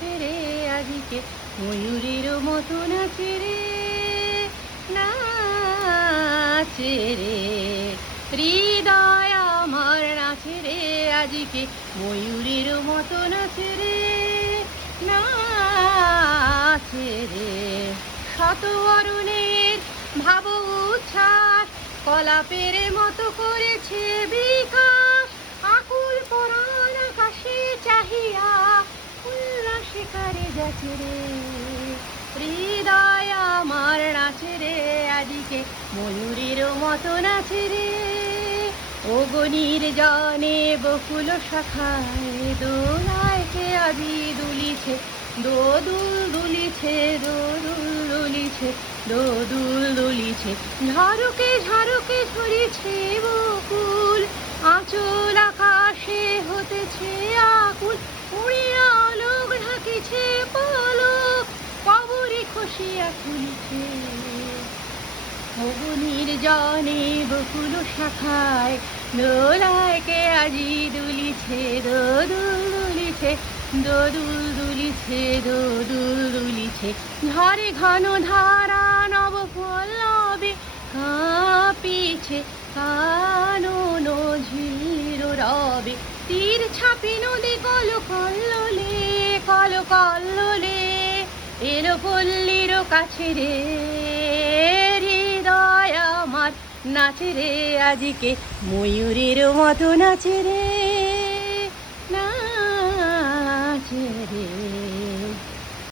নাচে রে আজকে, ময়ূরের মতো নাচে রে, নাচে রে। হৃদয় আমার নাচে রে আজকে, ময়ূরের মতো নাচে রে, নাচে রে। শত অরুণের ভাব উচ্ছ্বাস কলাপের মতো করেছে বিকাশ, আকুল পরাণ আকাশে চাহিয়া উল্লাসে কারে যাচ্ছে রে। হৃদয় আমার নাচে রে আজকে, ময়ূরের মতো নাচে রে। অগণির জনে বকুল শাখায় দোলায় কে আজি দুলিছে, দোদুল দুলিছে, দোদুল দুলিছে, দোদুল দুলিছে। ঝাড়ুকে ঝাড়ুকে ঝরিছে বকুল, আঁচল আকাশে হতেছে আকুল, উড়িয়া আলোক ঢাকিছে পলক, কবরে খসিয়া খুলিছে। অগণির জনে বকুল শাখায় দোলায় কে আজি দুলিছে, দোদুল দুলিছে, দোদুল দুলিছে, দোদুল দুলিছে। ঝরে ঘন ধারা নব পল্লবে কাঁপিছে কানন ঝির রবে, তীর ছাপি নদী কল কল্লোলে, কল কল্লোলে এলো পল্লীর কাছে রে। হৃদয় আমার নাচে রে আজকে, ময়ূরের মতো নাচে রে, নাচে রে।